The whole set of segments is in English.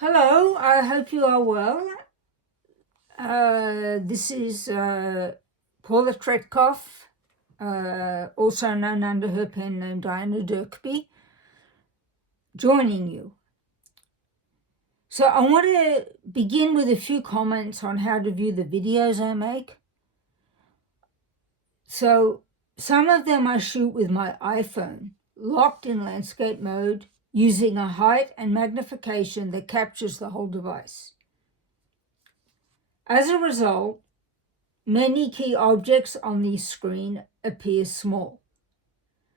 Hello, I hope you are well. This is Paula Tretkoff, also known under her pen name Diana Dirkby, joining you. So I want to begin with a few comments on how to view the videos I make. So some of them I shoot with my iPhone, locked in landscape mode, using a height and magnification that captures the whole device. As a result, many key objects on the screen appear small.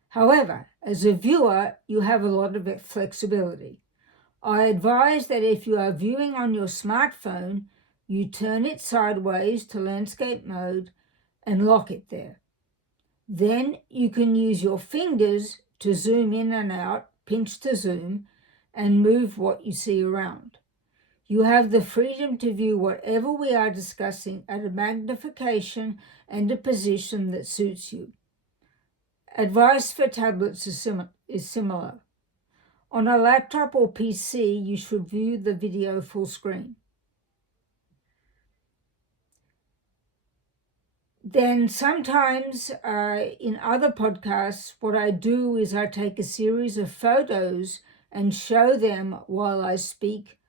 However, as a viewer, you have a lot of flexibility. I advise that if you are viewing on your smartphone, you turn it sideways to landscape mode and lock it there. Then you can use your fingers to zoom in and out, pinch to zoom, and move what you see around. You have the freedom to view whatever we are discussing at a magnification and a position that suits you. Advice for tablets is similar. On a laptop or PC, you should view the video full screen. Then sometimes in other podcasts, what I do is I take a series of photos and show them while I speak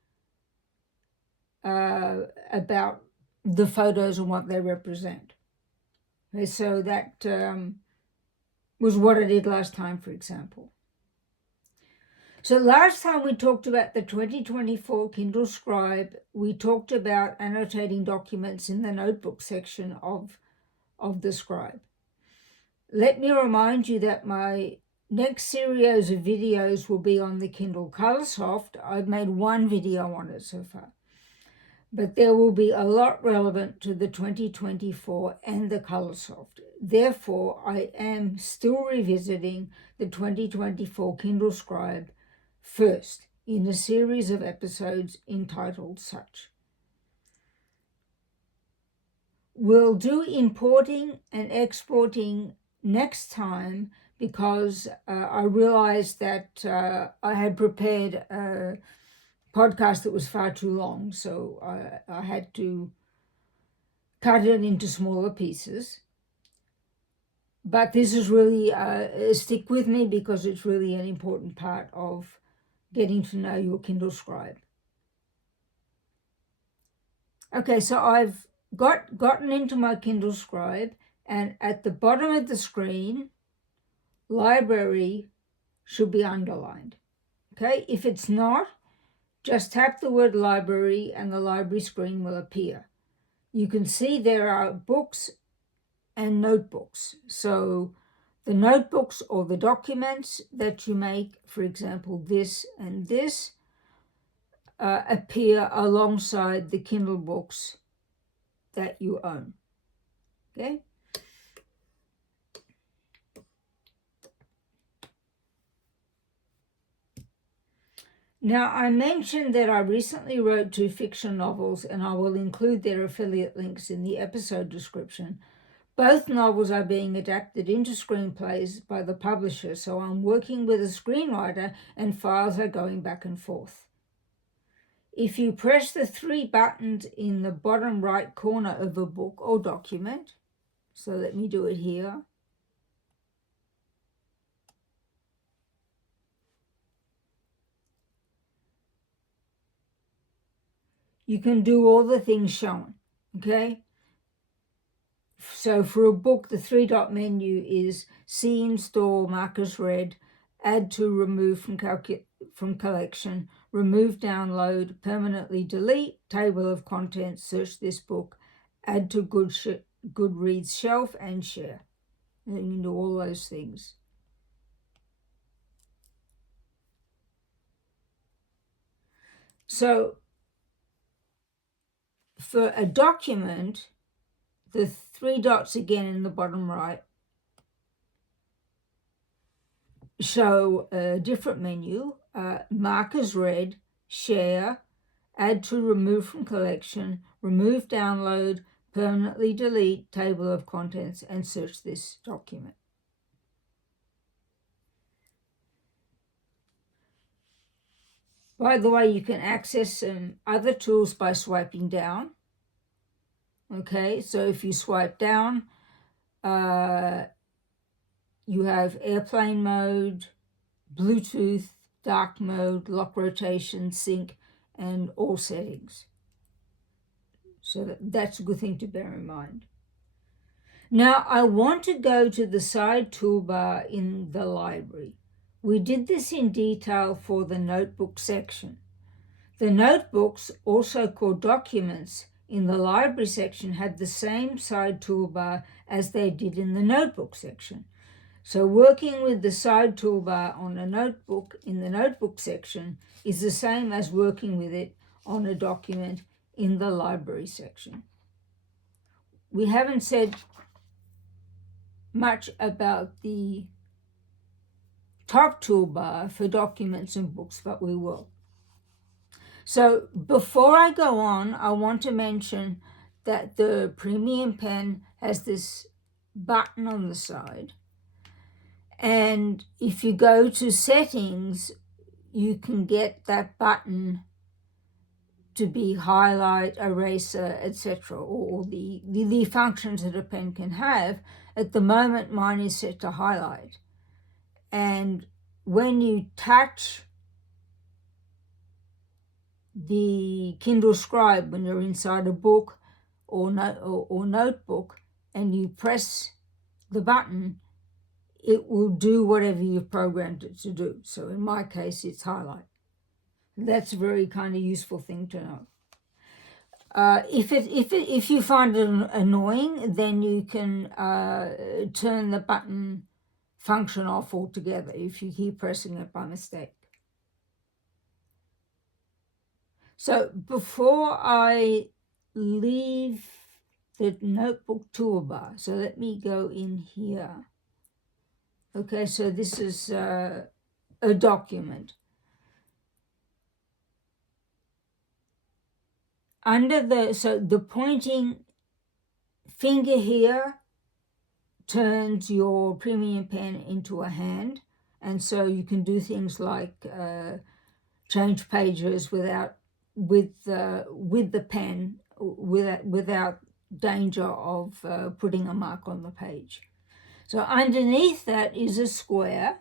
about the photos and what they represent. Okay, so that was what I did last time, for example. So last time we talked about the 2024 Kindle Scribe. We talked about annotating documents in the notebook section of the Scribe. Let me remind you that my next series of videos will be on the Kindle Colorsoft. I've made one video on it so far, but there will be a lot relevant to the 2024 and the Colorsoft. Therefore, I am still revisiting the 2024 Kindle Scribe first in a series of episodes entitled such. We'll do importing and exporting next time because I realized that I had prepared a podcast that was far too long, so I had to cut it into smaller pieces. But this is really, stick with me because it's really an important part of getting to know your Kindle Scribe. Okay, so I've gotten into my Kindle Scribe, and at the bottom of the screen, library should be underlined. Okay, if it's not, just tap the word library and the library screen will appear. You can see there are books and notebooks. So the notebooks or the documents that you make, for example, this and this, appear alongside the Kindle books that you own. Okay? Now, I mentioned that I recently wrote 2 fiction novels, and I will include their affiliate links in the episode description. Both novels are being adapted into screenplays by the publisher, so I'm working with a screenwriter and files are going back and forth. If you press the 3 buttons in the bottom right corner of a book or document, so let me do it here. You can do all the things shown, okay? So for a book, the 3-dot menu is see, install, mark as read, add to, remove from collection, remove, download, permanently delete, table of contents, search this book, add to Goodreads shelf, and share. And you can do all those things. So for a document, the 3 dots again in the bottom right show a different menu, mark as read, share, add to, remove from collection, remove, download, permanently delete, table of contents, and search this document. By the way, you can access some other tools by swiping down. Okay, so if you swipe down, you have airplane mode, Bluetooth, dark mode, lock rotation, sync, and all settings. So that's a good thing to bear in mind. Now I want to go to the side toolbar in the library. We did this in detail for the notebook section. The notebooks, also called documents, in the library section had the same side toolbar as they did in the notebook section. So working with the side toolbar on a notebook in the notebook section is the same as working with it on a document in the library section. We haven't said much about the top toolbar for documents and books, but we will. So before I go on, I want to mention that the Premium Pen has this button on the side. And if you go to settings, you can get that button to be highlight, eraser, etc., or the functions that a pen can have. At the moment, mine is set to highlight. And when you touch the Kindle Scribe, when you're inside a book or notebook, and you press the button, it will do whatever you've programmed it to do. So in my case, it's highlight. That's a very kind of useful thing to know. If you find it annoying, then you can turn the button function off altogether if you keep pressing it by mistake. So before I leave the notebook toolbar, so let me go in here. Okay, so this is a document. So the pointing finger here turns your Premium Pen into a hand, and so you can do things like change pages with the pen without danger of putting a mark on the page. So underneath that is a square,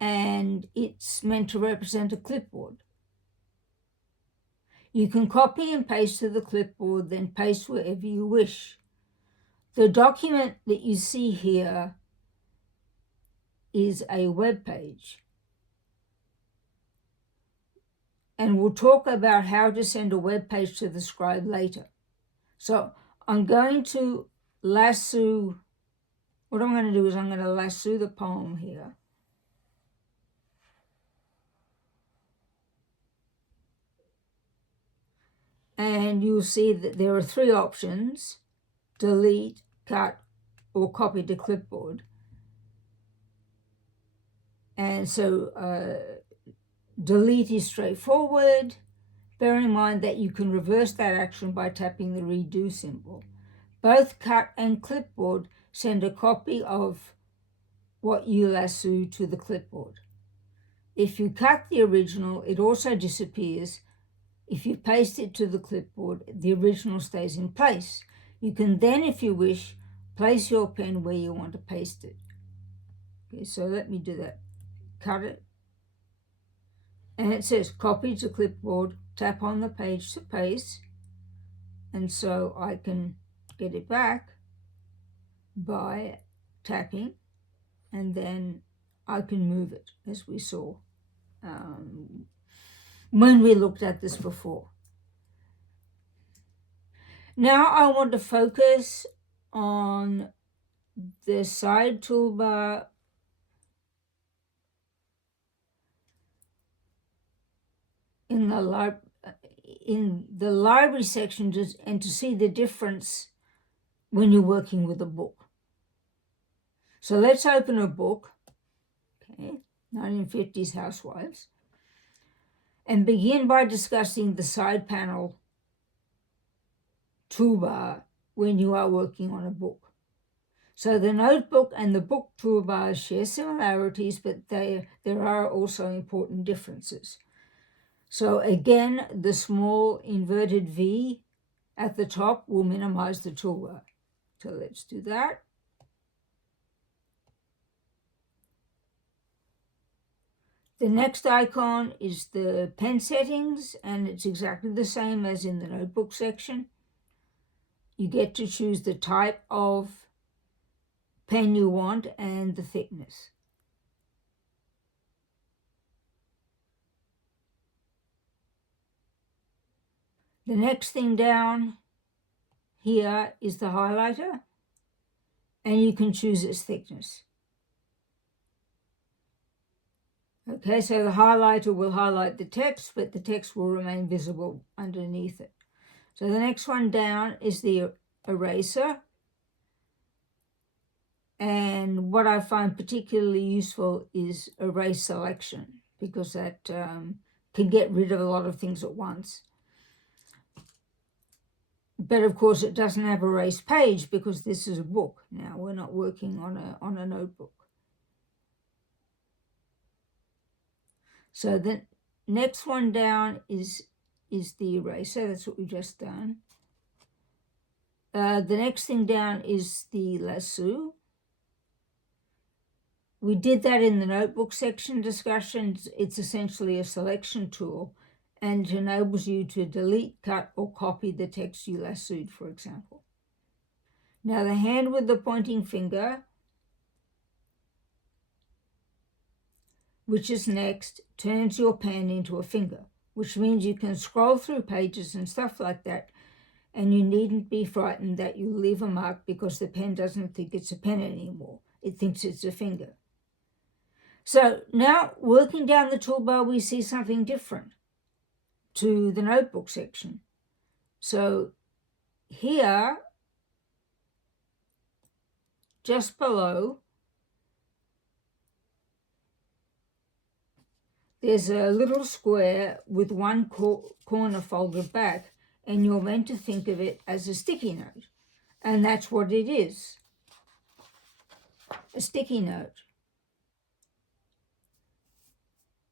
and it's meant to represent a clipboard. You can copy and paste to the clipboard, then paste wherever you wish. The document that you see here is a web page. And we'll talk about how to send a web page to the scribe later. So I'm going to lasso, what I'm going to do is I'm going to lasso the poem here. And you'll see that there are three options: delete, cut, or copy to clipboard. And so delete is straightforward. Bear in mind that you can reverse that action by tapping the redo symbol. Both cut and clipboard send a copy of what you lasso to the clipboard. If you cut the original, it also disappears. If you paste it to the clipboard, the original stays in place. You can then, if you wish, place your pen where you want to paste it. Okay, so let me do that. Cut it. And it says copy to clipboard, tap on the page to paste. And so I can get it back by tapping, and then I can move it, as we saw when we looked at this before. Now I want to focus on the side toolbar in the library section and to see the difference when you're working with a book. So let's open a book, okay, 1950s Housewives, and begin by discussing the side panel toolbar when you are working on a book. So the notebook and the book toolbars share similarities, but there are also important differences. So again, the small inverted V at the top will minimize the toolbar. So let's do that. The next icon is the pen settings, and it's exactly the same as in the notebook section. You get to choose the type of pen you want and the thickness. The next thing down here is the highlighter, and you can choose its thickness. Okay, so the highlighter will highlight the text, but the text will remain visible underneath it. So the next one down is the eraser. And what I find particularly useful is erase selection, because that can get rid of a lot of things at once. But of course, it doesn't have erase page because this is a book. Now we're not working on a notebook. So the next one down is the eraser. That's what we've just done. The next thing down is the lasso. We did that in the notebook section discussions. It's essentially a selection tool, and it enables you to delete, cut, or copy the text you lassoed, for example. Now the hand with the pointing finger, which is next, turns your pen into a finger, which means you can scroll through pages and stuff like that, and you needn't be frightened that you leave a mark because the pen doesn't think it's a pen anymore. It thinks it's a finger. So now working down the toolbar, we see something different to the notebook section. So here, just below, there's a little square with one corner folded back, and you're meant to think of it as a sticky note. And that's what it is, a sticky note.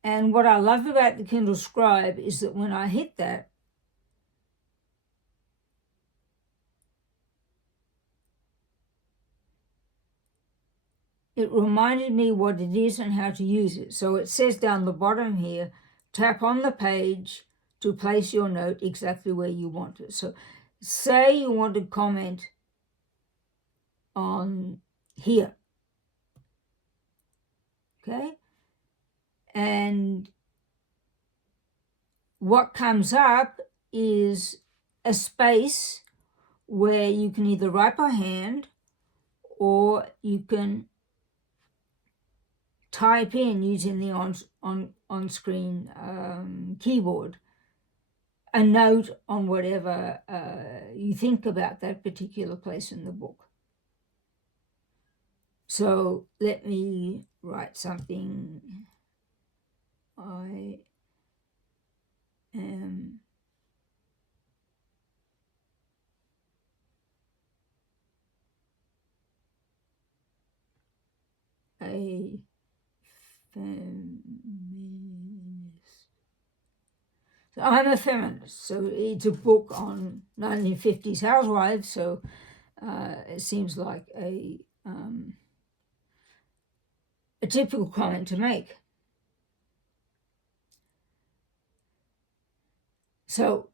And what I love about the Kindle Scribe is that when I hit that, it reminded me what it is and how to use it. So it says down the bottom here, tap on the page to place your note exactly where you want it. So say you want to comment on here, okay? And what comes up is a space where you can either write by hand or you can type in using the on-screen keyboard a note on whatever you think about that particular place in the book. So let me write something. I am a feminist. So I'm a feminist. So it's a book on 1950s housewives. So it seems like a typical comment to make. So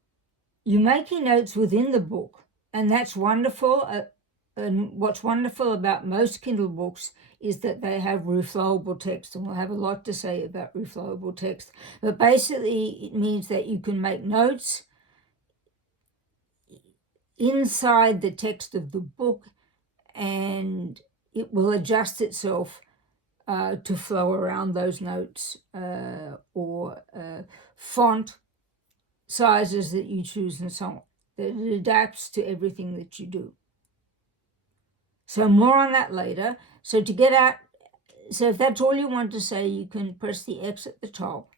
you're making notes within the book, and that's wonderful. And what's wonderful about most Kindle books is that they have reflowable text, and we'll have a lot to say about reflowable text. But basically, it means that you can make notes inside the text of the book, and it will adjust itself to flow around those notes or font sizes that you choose and so on. That it adapts to everything that you do. So more on that later. So to get out, so if that's all you want to say, you can press the X at the top.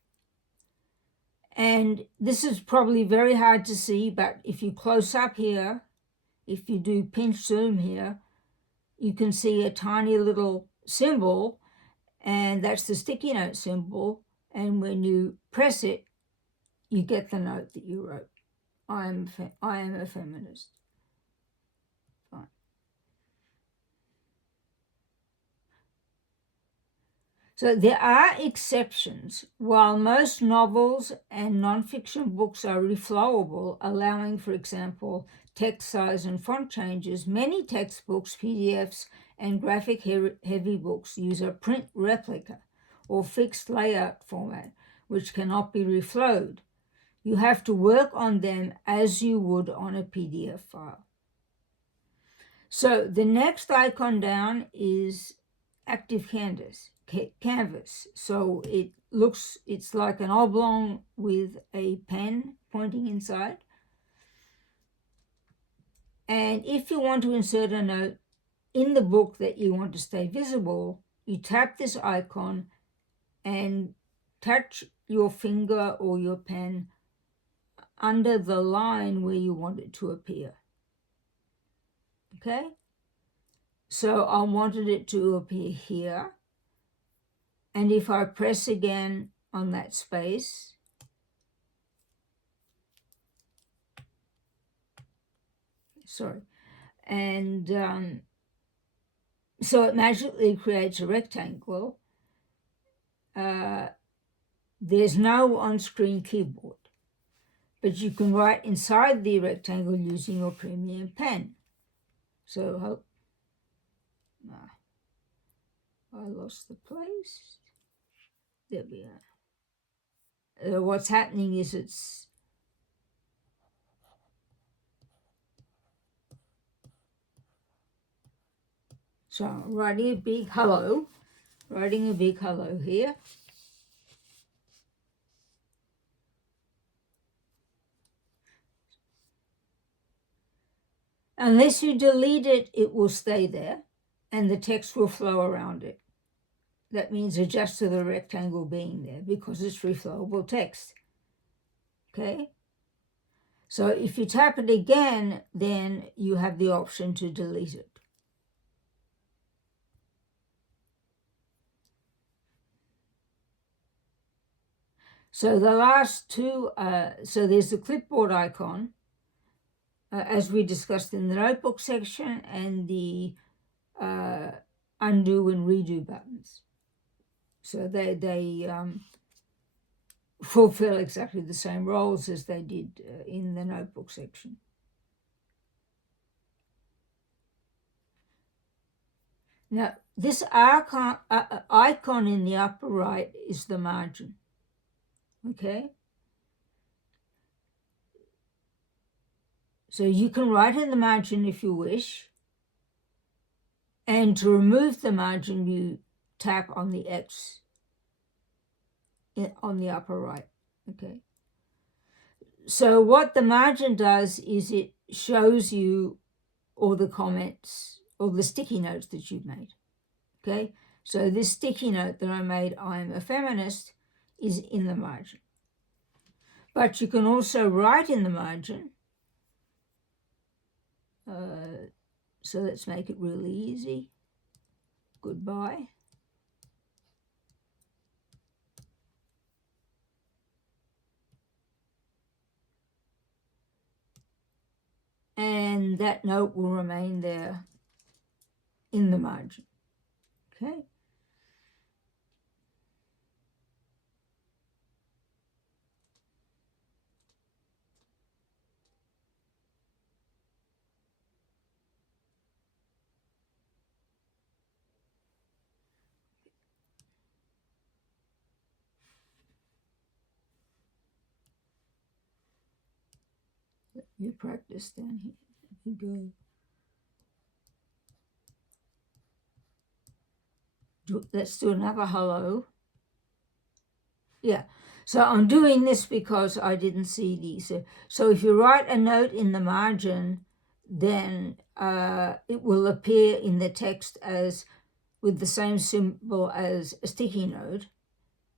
And this is probably very hard to see, but if you close up here, if you do pinch zoom here, you can see a tiny little symbol, and that's the sticky note symbol. And when you press it, you get the note that you wrote. I am a feminist. Fine. So there are exceptions. While most novels and nonfiction books are reflowable, allowing, for example, text size and font changes, many textbooks, PDFs, and graphic heavy books use a print replica or fixed layout format, which cannot be reflowed. You have to work on them as you would on a PDF file. So the next icon down is active canvas. So it's like an oblong with a pen pointing inside. And if you want to insert a note in the book that you want to stay visible, you tap this icon and touch your finger or your pen under the line where you want it to appear. Okay? So I wanted it to appear here. And if I press again on that space, and so it magically creates a rectangle. There's no on-screen keyboard, but you can write inside the rectangle using your premium pen. So I lost the place. There we are. What's happening is it's so writing a big hello here. Unless you delete it, it will stay there and the text will flow around it. That means adjust to the rectangle being there because it's reflowable text. Okay? So if you tap it again, then you have the option to delete it. So the last two, so there's the clipboard icon, as we discussed in the notebook section, and the undo and redo buttons. So they fulfill exactly the same roles as they did in the notebook section. Now, this icon in the upper right is the margin. Okay? So you can write in the margin if you wish. And to remove the margin, you tap on the X on the upper right. Okay. So what the margin does is it shows you all the comments or the sticky notes that you've made. Okay. So this sticky note that I made, I'm a feminist, is in the margin. But you can also write in the margin. So let's make it really easy. Goodbye. And that note will remain there in the margin. Okay. You practice down here. You go. Let's do another hello. Yeah. So I'm doing this because I didn't see these. So if you write a note in the margin, then it will appear in the text as with the same symbol as a sticky note.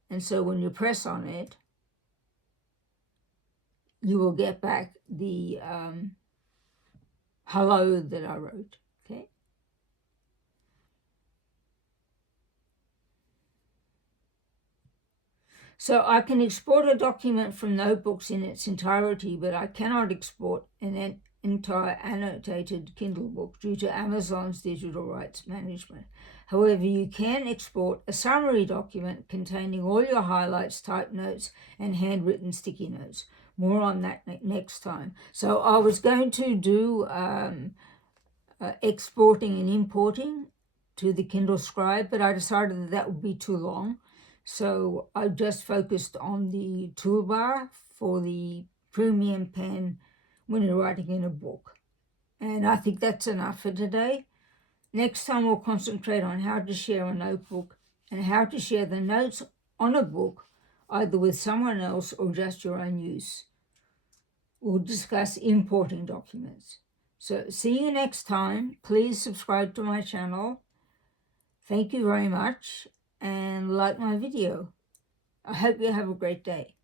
And so when you press on it, you will get back the hello that I wrote. Okay. So I can export a document from notebooks in its entirety, but I cannot export an entire annotated Kindle book due to Amazon's digital rights management. However, you can export a summary document containing all your highlights, type notes, and handwritten sticky notes. More on that next time. So I was going to do exporting and importing to the Kindle Scribe, but I decided that that would be too long. So I just focused on the toolbar for the premium pen when you're writing in a book. And I think that's enough for today. Next time we'll concentrate on how to share a notebook and how to share the notes on a book, either with someone else or just your own use. We'll discuss importing documents. So see you next time. Please subscribe to my channel. Thank you very much and like my video. I hope you have a great day.